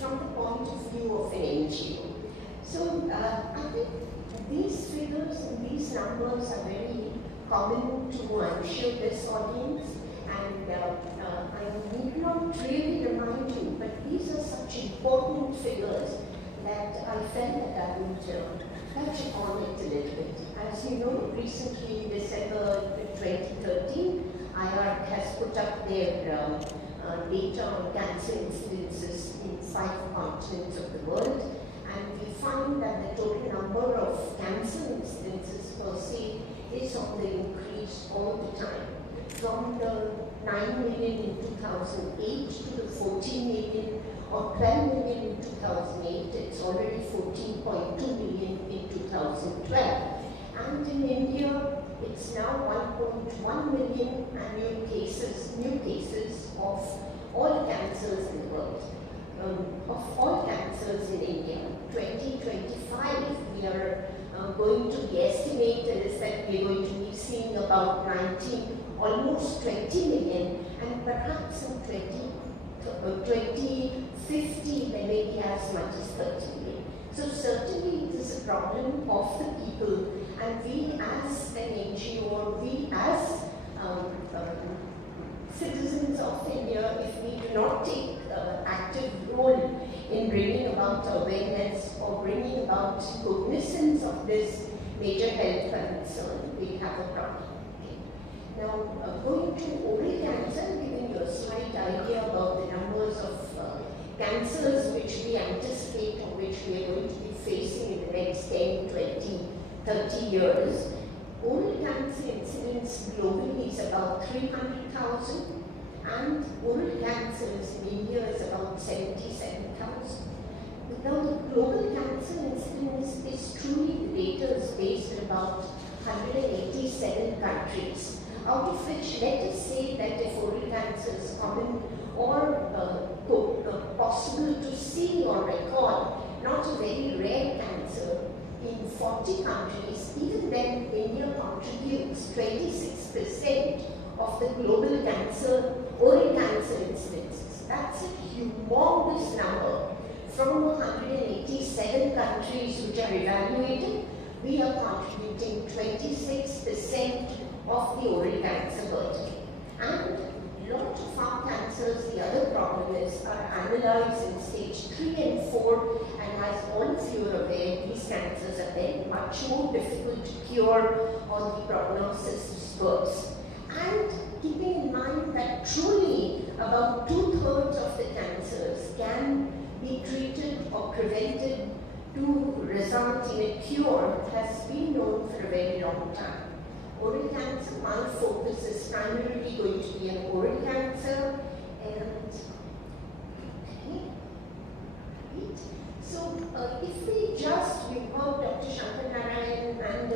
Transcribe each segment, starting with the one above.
from the point of view of an NGO. So I think these figures and these numbers are very common to, I'm sure, this audience, and I need not really remind you, but these are such important figures that I felt that I would touch upon it a little bit. As you know, recently in December 2013, SAARC has put up their data on cancer incidences in 5 continents of the world, and we find that the total number of cancer incidences per se is on the increase all the time. From the 9 million in 2008 to the 14 million or 12 million in 2008, it's already 14.2 million in 2012. And in India, it's now 1.1 million annual cases, new cases of all cancers in the world. Of all cancers in India, 2025, we are going to be estimated is that we are going to be seeing about 19, almost 20 million, and perhaps in 2050 there may be as much as 30 million. So certainly it is a problem of the people, and we as an NGO, or we as citizens of India, if we do not take active role in bringing about awareness or bringing about cognizance of this major health concern, we have a problem. Okay. Now, going to oral cancer, giving you a slight idea about the numbers of cancers which we anticipate or which we are going to be facing in the next 10, 20, 30 years. Oral cancer incidence globally is about 300,000, and oral cancers in India is about 77,000. Now, the global cancer incidence is truly, the data is based on about 187 countries, out of which let us say that if oral cancer is common or possible to see or record, not a very rare cancer, in 40 countries, even then India contributes 26% of the global cancer, oral cancer incidences. That's a humongous number. From 187 countries which are evaluated, we are contributing 26% of the oral cancer burden. And a lot of our cancers, the other problem is, are analyzed in stage 3 and 4, and as all of you are aware, these cancers are then much more difficult to cure or the prognosis is worse. And keeping in mind that truly about 2/3 of the cancers can be treated or prevented to result in a cure has been known for a very long time. Oral cancer, my focus is primarily going to be on oral cancer, and right. So if we just, you heard Dr. Shankar Narayan and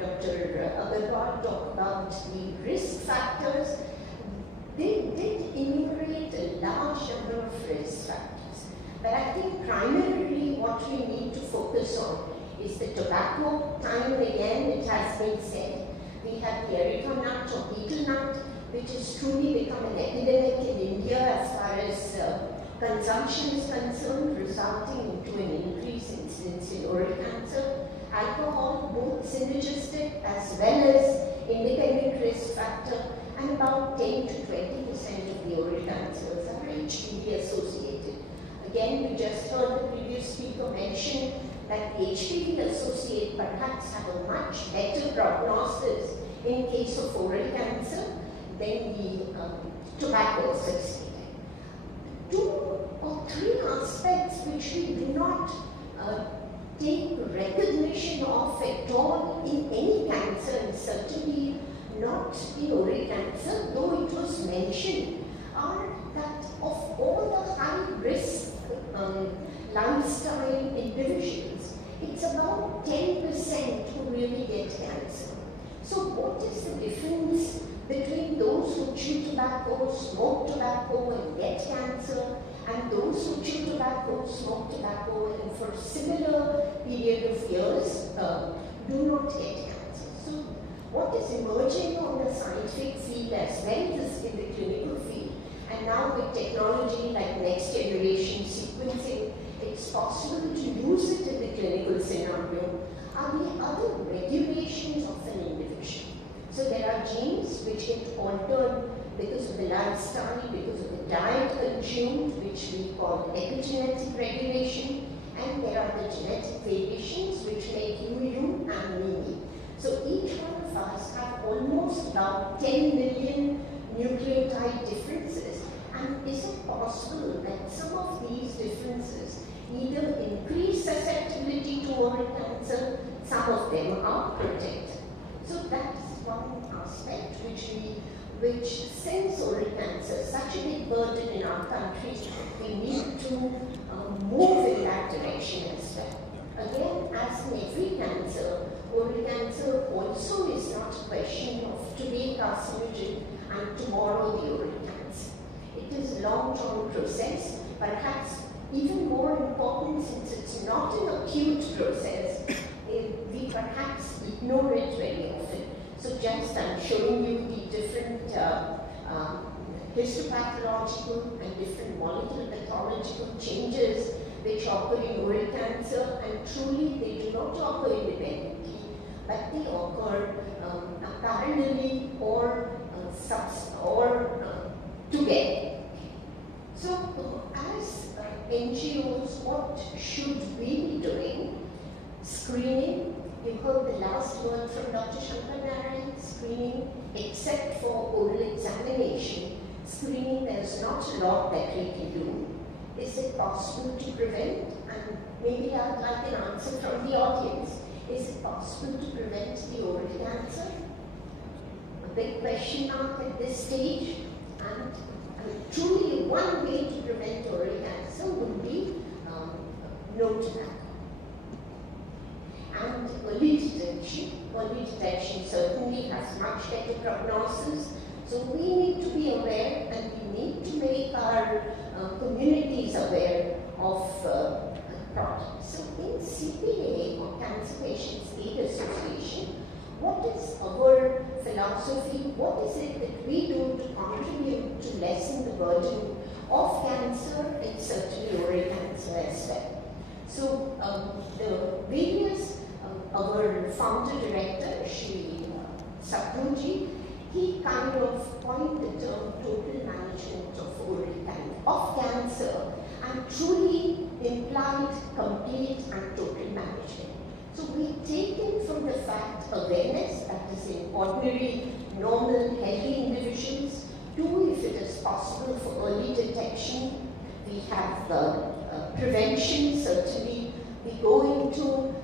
Dr. Agarwal talk about the risk factors, they did enumerate a large number of risk factors. But I think primarily what we need to focus on is the tobacco. Time and again it has been said. We have the areca nut or betel nut, which has truly become an epidemic in India as far as consumption is concerned, resulting into an increased incidence in oral cancer. Alcohol, both synergistic as well as independent risk factor, and about 10 to 20% of the oral cancers are HPV associated. Again, we just heard the previous speaker mention that HPV associated perhaps have a much better prognosis in case of oral cancer than the tobacco associated. 2 or 3 aspects which we do not take recognition of at all in any cancer, and certainly not in oral cancer, though it was mentioned, are that of all the high risk lifestyle individuals, it's about 10% who really get cancer. So what is the difference between those who chew tobacco, smoke tobacco and get cancer, and those who chew tobacco, smoke tobacco and for a similar period of years do not get cancer? So what is emerging on the scientific field as well as in the clinical field, and now with technology like next generation sequencing think it's possible to use it in the clinical scenario are the other regulations of an individual. So there are genes which get altered because of the lifestyle, because of the diet consumed, which we call epigenetic regulation, and there are the genetic variations which make you you and me. So each one of us have almost about 10 million nucleotide differences. And is it possible that some of these differences either increase susceptibility to oral cancer, some of them are protected? So that's one aspect which since oral cancer is such a big burden in our country, we need to move in that direction as well. Again, as in every cancer, oral cancer also is not a question of today carcinogen and tomorrow the oral cancer. It is a long-term process, perhaps even more important since it's not an acute process. We perhaps ignore it very often. So just I'm showing you the different histopathological and different molecular pathological changes which occur in oral cancer, and truly they do not occur independently, but they occur parallelly or together. So as NGOs, what should we be doing? Screening. You heard the last word from Dr. Shankar Narayan, screening, except for oral examination. Screening, there's not a lot that we can do. Is it possible to prevent? And maybe I'd like an answer from the audience. Is it possible to prevent the oral cancer? A big question mark at this stage. And truly one way to prevent oral cancer would be no tobacco. And early detection certainly has much better prognosis. So we need to be aware, and we need to make our communities aware of products. So in CPA, or Cancer Patients Aid Association, what is our philosophy? What is it that we do to contribute to lessen the burden of cancer and certainly oral cancer as well? So the various, our founder director, Shri Sapruji, he kind of coined the term total management of cancer, and truly implied complete and total management. So we take it from the fact awareness, that is in ordinary, normal, healthy individuals, to if it is possible for early detection. We have prevention, certainly. We go into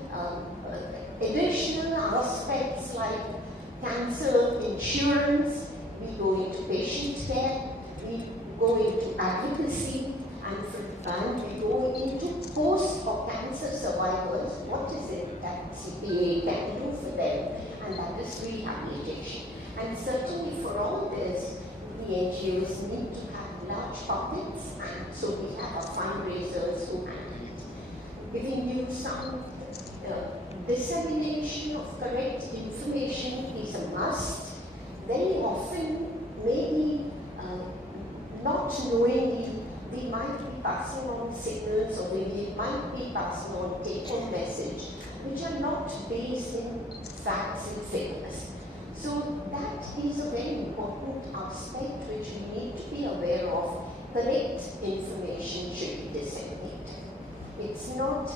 additional aspects like cancer insurance, we go into patient care, we go into advocacy, and we go into post or cancer survivors. What is it that CPA can do for them? And that is rehabilitation. And certainly for all this, the NGOs need to have large pockets, and so we have our fundraisers who handle it. Giving you some dissemination of correct information is a must. Very often, maybe not knowingly, we might be passing on signals, or we might be passing on take-home message, which are not based in facts and figures. So that is a very important aspect which we need to be aware of. Correct information should be disseminated. It's not,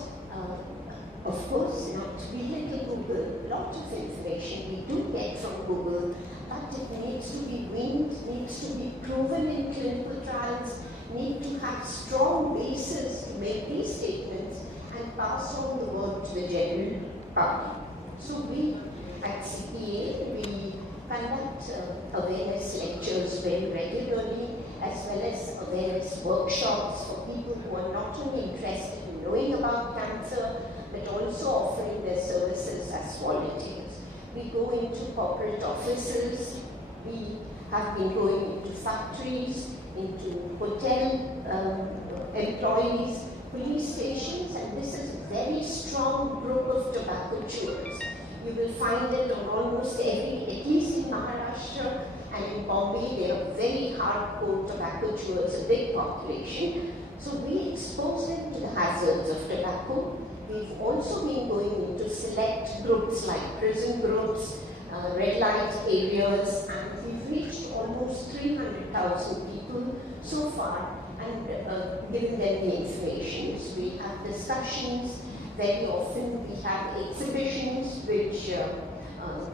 of course, not we little Google. A lot of information we do get from Google, but it needs to be weaned, needs to be proven in clinical trials, need to have strong basis to make these statements and pass on the word to the general public. So we at CPA, we conduct awareness lectures very regularly, as well as awareness workshops for people who are not only interested in knowing about cancer, but also offering their services as volunteers. We go into corporate offices, we have been going into factories, into hotel employees, police stations, and this is a very strong group of tobacco chewers. You will find it on almost every, at least in Maharashtra and in Bombay, they are very hardcore tobacco chewers, a big population. So we expose them to the hazards of tobacco. We've also been going into select groups like prison groups, red light areas, and we've reached almost 300,000 people so far and given them the information. So we have discussions, very often we have exhibitions which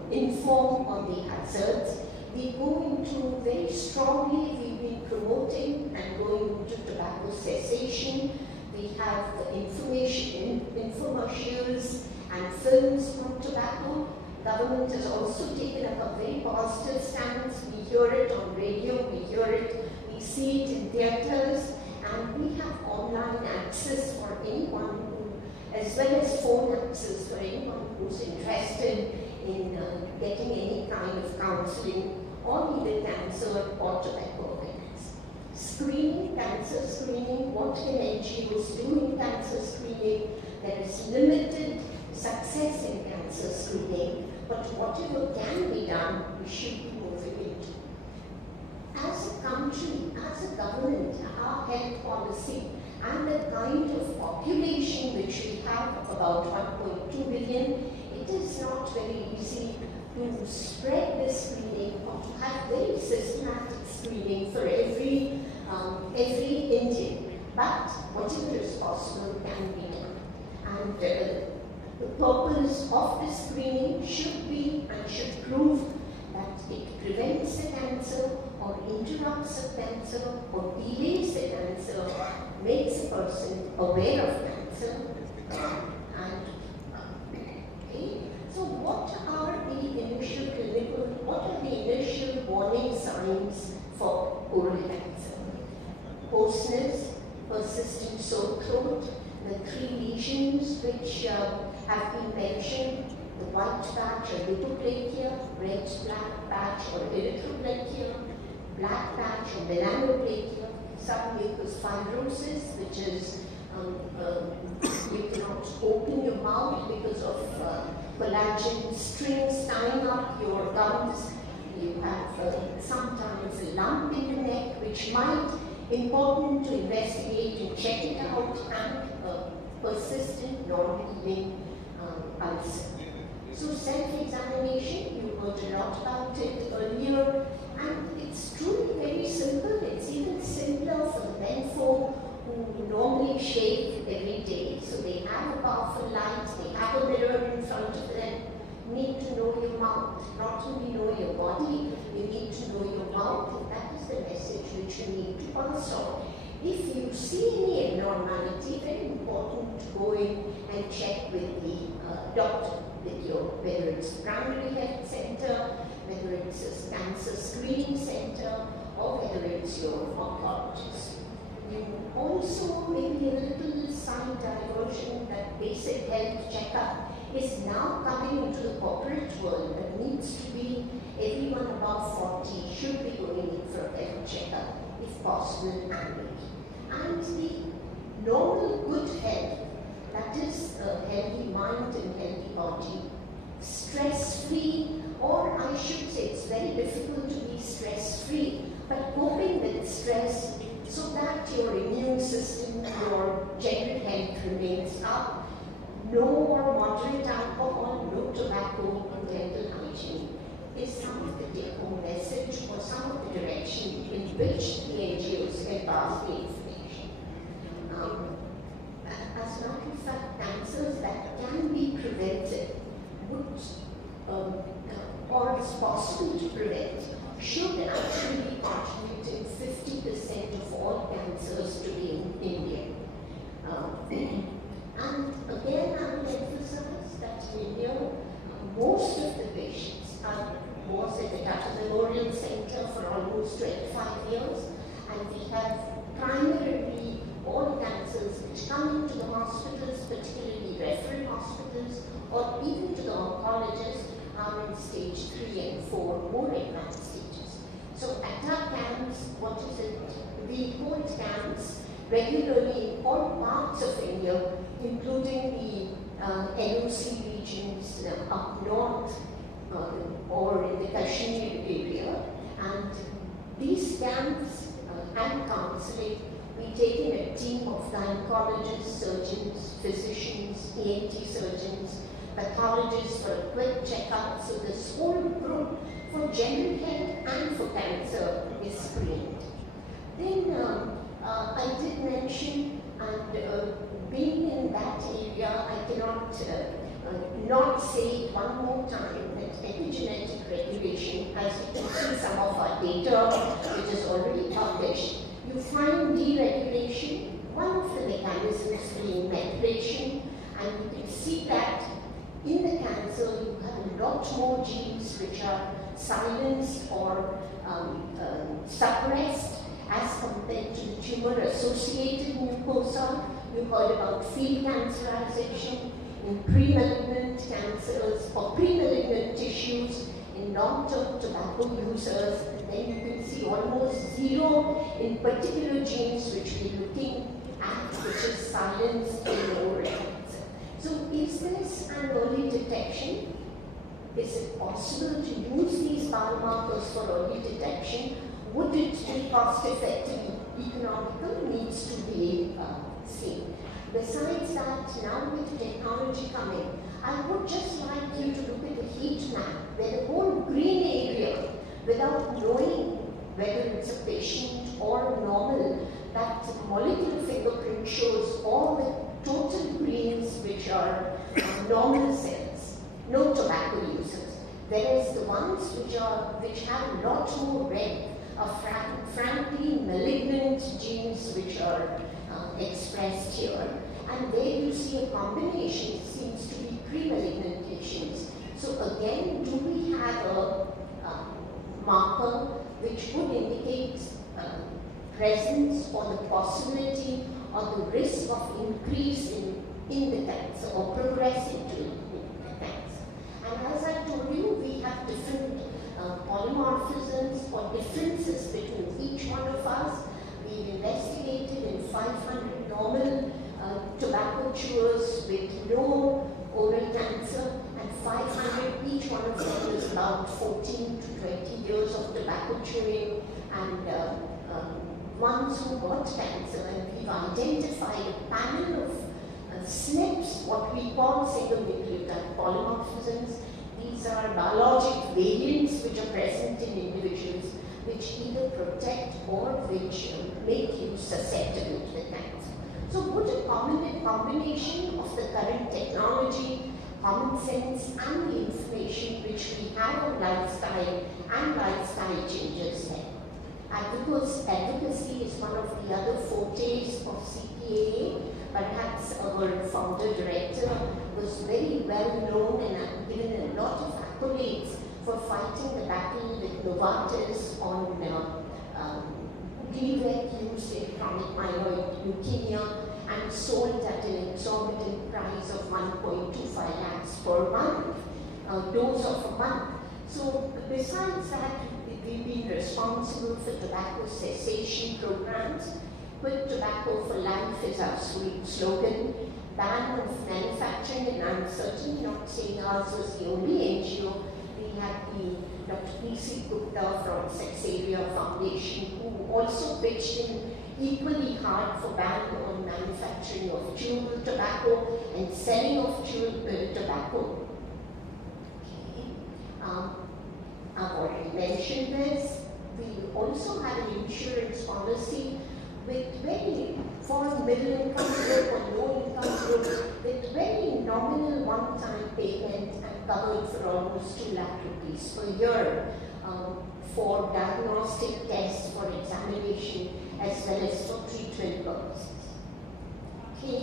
inform on the hazards. We go into very strongly, we've been promoting and going into tobacco cessation. We have infomercials and films on tobacco. Government has also taken up a very positive stance. We hear it on radio, we hear it, we see it in theatres, and we have online access for anyone who, as well as phone access for anyone who's interested in getting any kind of counselling on either cancer or tobacco awareness. Screening, cancer screening, what can NGOs do in cancer screening? There is limited success in cancer screening, but whatever can be done, we should be moving into. As a country, as a government, our health policy and the kind of population which we have, about 1.2 billion, it is not very easy to spread this screening or to have very systematic screening for every Indian. But whatever is possible can be done. And the purpose of this screening should be and should prove that it prevents a cancer or interrupts a cancer or delays a cancer, makes a person aware of cancer. So what are the initial warning signs for oral cancer? Hoarseness, persistent sore throat, the 3 lesions which have been mentioned, the white patch or leukoplakia, red black patch or erythroplakia, black patch or melanoplakia, submucous fibrosis, which is you cannot open your mouth because of collagen strings tying up your gums. You have sometimes a lump in the neck, which might important to investigate and check it out, and persistent non-healing ulcer. So self-examination, you heard a lot about it earlier, and it's truly very simple. It's even simpler for the men folk who normally shave every day. So they have a powerful light, they have a mirror in front of them. You need to know your mouth, not only know your body, you need to know your mouth, and that is the message which you need to pass on. If you see any abnormality, very important to go in and check with the doctor, whether it's a primary health center, whether it's a cancer screening center, or whether it's your oncologist. You also, maybe a little side diversion, that basic health checkup is now coming into the corporate world, but needs to be everyone above 40 should be going in for a health checkup, if possible, annually. And the normal good health, that is a healthy mind and healthy body, stress-free, or I should say it's very difficult to be stress-free, but coping with stress so that your immune system, your general health remains up. No or moderate alcohol, no tobacco, and dental hygiene is some of the take-home message or some of the direction in which the NGOs can pass the information. As a matter of fact, cancers that can be prevented would, or is possible to prevent, should actually be contributing 50% of all cancers to be in India. And again, I will emphasize that in India, most of the patients was at the Tata Memorial Center for almost 25 years, and we have primarily all cancers which come into the hospitals, particularly referral hospitals, or even to the oncologist, are in stage 3 and 4, more advanced stages. So at our camps, what is it? We hold camps regularly in all parts of India, including the NOC regions up north or in the Kashmir area. And these camps and counseling we take in a team of gynecologists, surgeons, physicians, ENT surgeons, pathologists for a quick checkup. So this whole group for general health and for cancer is screened. Then I did mention, and being in that area, I cannot not say it one more time, that epigenetic regulation, as you can see some of our data which is already published, you find deregulation, one of the mechanisms being methylation, and you can see that in the cancer you have a lot more genes which are silenced or suppressed as compared to the tumor-associated mucosa. You heard about field cancerization in pre-malignant cancers or pre-malignant tissues in long-term tobacco users. And then you can see almost zero in particular genes which we're looking at, which is silenced in oral cancer. So is this an early detection? Is it possible to use these biomarkers for early detection? Would it be cost-effective, economical? Needs to be seen. Besides that, now with technology coming, I would just like you to look at the heat map, where the whole green area, without knowing whether it's a patient or normal, that molecular fingerprint shows all the total greens which are normal cells, no tobacco users. Whereas the ones which have a lot more red are frankly malignant genes which are expressed here. And there you see a combination, seems to be pre-malignant lesions. So again, do we have a marker which would indicate presence or the possibility or the risk of increase in the cancer or progressing to the cancer? And as I told you, we have different polymorphisms or differences between each one of us. We've investigated in 500 normal tobacco chewers with no oral cancer, and 500, each one of them is about 14 to 20 years of tobacco chewing, and ones who got cancer. And we've identified a panel of SNPs, what we call single nucleotide polymorphisms. These are biologic variants which are present in individuals which either protect or which make you susceptible to the cancer. So would a combination of the current technology, common sense and the information which we have on lifestyle and lifestyle changes help? Advocacy is one of the other fortes of CPAA. Perhaps our founder director was very well known and given a lot of accolades for fighting the battle with Novartis on Gleevec use in chronic myeloid leukemia, and sold at an exorbitant price of 1.25 lakhs per month, dose of a month. So besides that, we've been responsible for tobacco cessation programs. Quit tobacco for life is our slogan. Ban of manufacturing, and I'm certainly not saying ours was the only NGO. We had the Dr. P.C. Gupta from Saxavia Foundation, who also pitched in equally hard for ban on manufacturing of chewable tobacco and selling of chewable tobacco. Okay. I've already mentioned this. We also have an insurance policy with for middle income group or low income group, with very nominal one-time payment and covered for almost 2 lakh rupees per year for diagnostic tests, for examination, as well as for treatment purposes. Okay,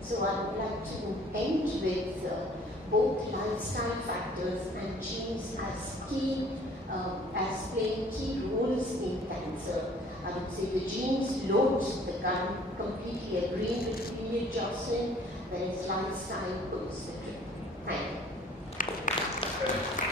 so I would like to end with both lifestyle factors and genes as as playing key roles in cancer. I would say the genes loads the gun, completely agreeing with Juliet Jocelyn, whereas lifestyle goes the trick. Thank you.